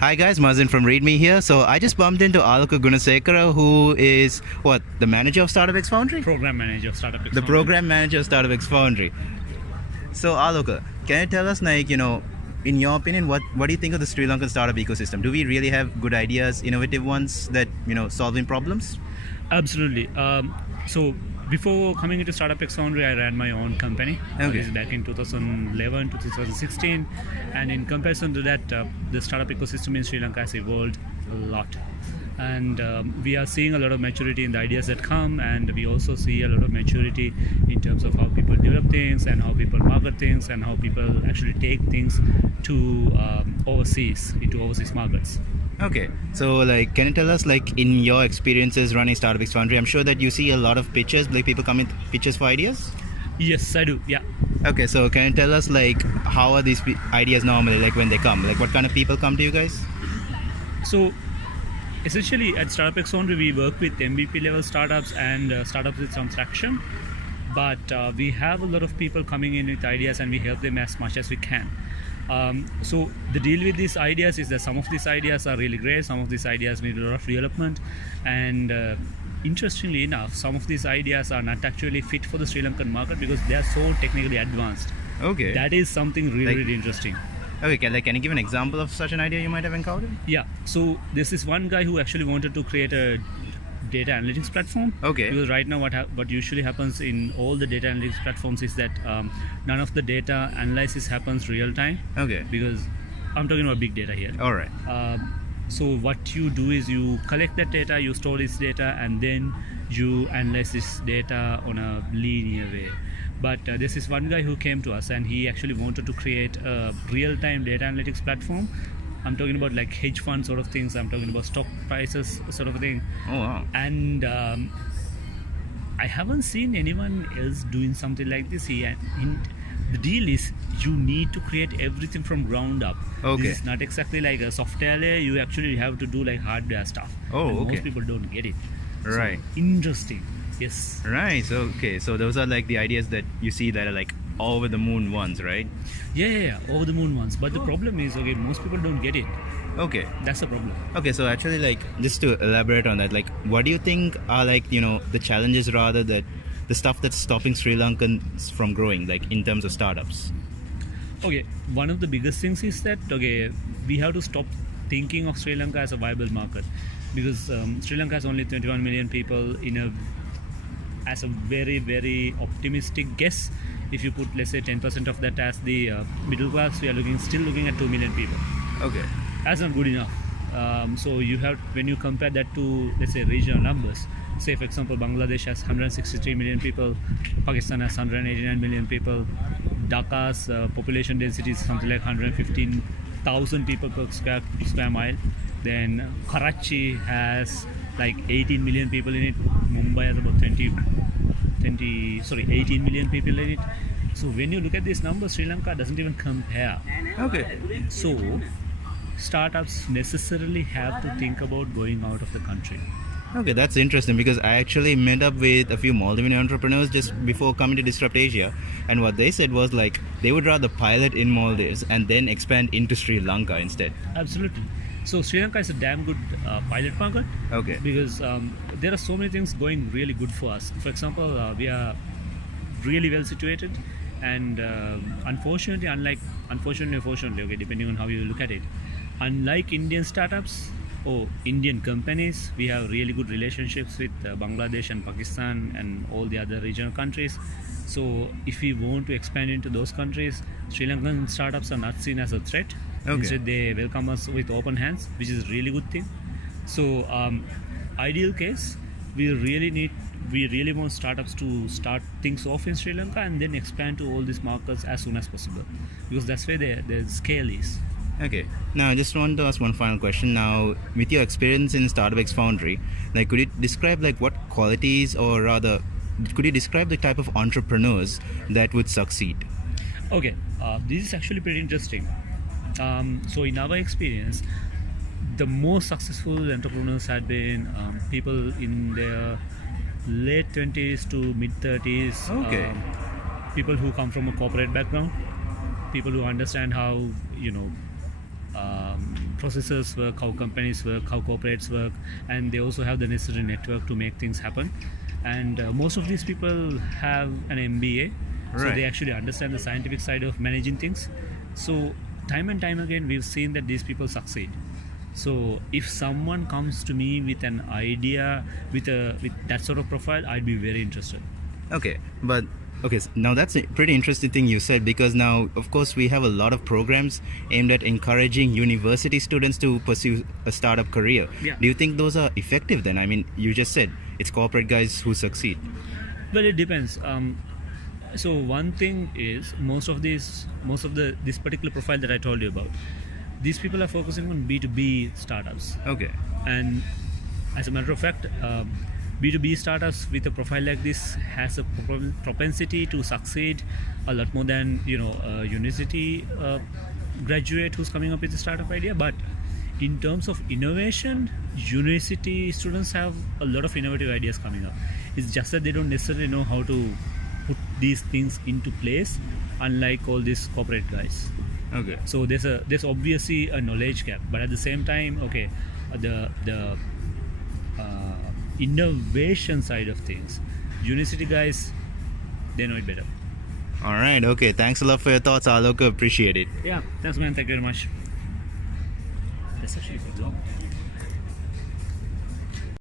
Hi guys, Mazin from ReadMe here. So I just bumped into Aloka Gunasekara, who is the manager of StartupX Foundry? Program manager of StartupX. The program manager of StartupX Foundry. So Aloka, can you tell us, in your opinion, what do you think of the Sri Lankan startup ecosystem? Do we really have good ideas, innovative ones that solving problems? Absolutely. So before coming into StartupX Foundry, I ran my own company. Okay. This is back in 2011 to 2016, and in comparison to that, the startup ecosystem in Sri Lanka has evolved a lot. And we are seeing a lot of maturity in the ideas that come, and we also see a lot of maturity in terms of how people develop things and how people market things and how people actually take things to overseas markets. Okay, so can you tell us, in your experiences running StartupX Foundry, I'm sure that you see a lot of pitches, people come in pitches for ideas? Yes, I do, yeah. Okay, so can you tell us, how are these ideas normally, when they come? What kind of people come to you guys? So essentially at StartupX Foundry, we work with MVP level startups and startups with some traction, but we have a lot of people coming in with ideas and we help them as much as we can. So the deal with these ideas is that some of these ideas are really great, some of these ideas need a lot of development, and interestingly enough, some of these ideas are not actually fit for the Sri Lankan market because they are so technically advanced. Okay. That is something really interesting. Okay, can you give an example of such an idea you might have encountered? Yeah, so there's this one guy who actually wanted to create a data analytics platform. Okay. Because right now what usually happens in all the data analytics platforms is that none of the data analysis happens real time. Okay. Because I'm talking about big data here. All right. So what you do is you collect that data, you store this data, and then you analyze this data on a linear way. But this is one guy who came to us and he actually wanted to create a real-time data analytics platform. I'm talking about hedge fund sort of things. I'm talking about stock prices sort of thing. Oh wow! And I haven't seen anyone else doing something like this. The deal is you need to create everything from ground up. Okay. This is not exactly like a software layer. You actually have to do hardware stuff. Oh, and okay. Most people don't get it. Right. So, interesting. Yes. Right. So okay. So those are the ideas that you see that are over the moon ones, right? Yeah. Over the moon ones. But the problem is, most people don't get it. Okay. That's the problem. Okay. So actually, just to elaborate on that, what do you think are the challenges rather that the stuff that's stopping Sri Lankans from growing, in terms of startups? Okay. One of the biggest things is that we have to stop thinking of Sri Lanka as a viable market, because Sri Lanka has only 21 million people as a very, very optimistic guess. If you put, let's say, 10% of that as the middle class, we are still looking at 2 million people. Okay. That's not good enough. So you have, when you compare that to, let's say, regional numbers, say for example, Bangladesh has 163 million people, Pakistan has 189 million people, Dhaka's population density is something like 115,000 people per square mile. Then Karachi has 18 million people in it. Mumbai has about 18 million people in it. So when you look at these numbers, Sri Lanka doesn't even compare. Okay. So startups necessarily have to think about going out of the country. Okay, that's interesting because I actually met up with a few Maldivian entrepreneurs just before coming to Distupt Asia, and what they said was they would rather pilot in Maldives and then expand into Sri Lanka instead. Absolutely. So Sri Lanka is a damn good pilot market. Okay. Because there are so many things going really good for us. For example, we are really well situated, and unfortunately, okay, depending on how you look at it, unlike Indian startups or Indian companies, we have really good relationships with Bangladesh and Pakistan and all the other regional countries. So if we want to expand into those countries, Sri Lankan startups are not seen as a threat. Okay. Instead, they welcome us with open hands, which is a really good thing. So ideal case, we really want startups to start things off in Sri Lanka and then expand to all these markets as soon as possible, because that's where the scale is. Okay. Now, I just want to ask one final question. Now, with your experience in StartupX Foundry, could you describe what qualities, or rather, could you describe the type of entrepreneurs that would succeed? Okay. This is actually pretty interesting. So in our experience, the most successful entrepreneurs had been people in their late 20s to mid 30s. Okay. People who come from a corporate background, people who understand how processes work, how companies work, how corporates work, and they also have the necessary network to make things happen. And most of these people have an MBA, so Right. they actually understand the scientific side of managing things. So time and time again, we've seen that these people succeed. So if someone comes to me with an idea with that sort of profile, I'd be very interested. Okay, but now that's a pretty interesting thing you said, because now, of course, we have a lot of programs aimed at encouraging university students to pursue a startup career. Yeah. Do you think those are effective then? I mean, you just said it's corporate guys who succeed. Well, it depends. So one thing is most of this particular profile that I told you about, these people are focusing on B2B startups. Okay. And as a matter of fact, B2B startups with a profile like this has a propensity to succeed a lot more than a university graduate who's coming up with a startup idea. But in terms of innovation, university students have a lot of innovative ideas coming up. It's just that they don't necessarily know how to put these things into place, unlike all these corporate guys. Okay. So there's obviously a knowledge gap, but at the same time, the innovation side of things, university guys, they know it better. All right. Okay. Thanks a lot for your thoughts, Aloka. Appreciate it. Yeah, thanks, man. Thank you very much. That's actually quite long.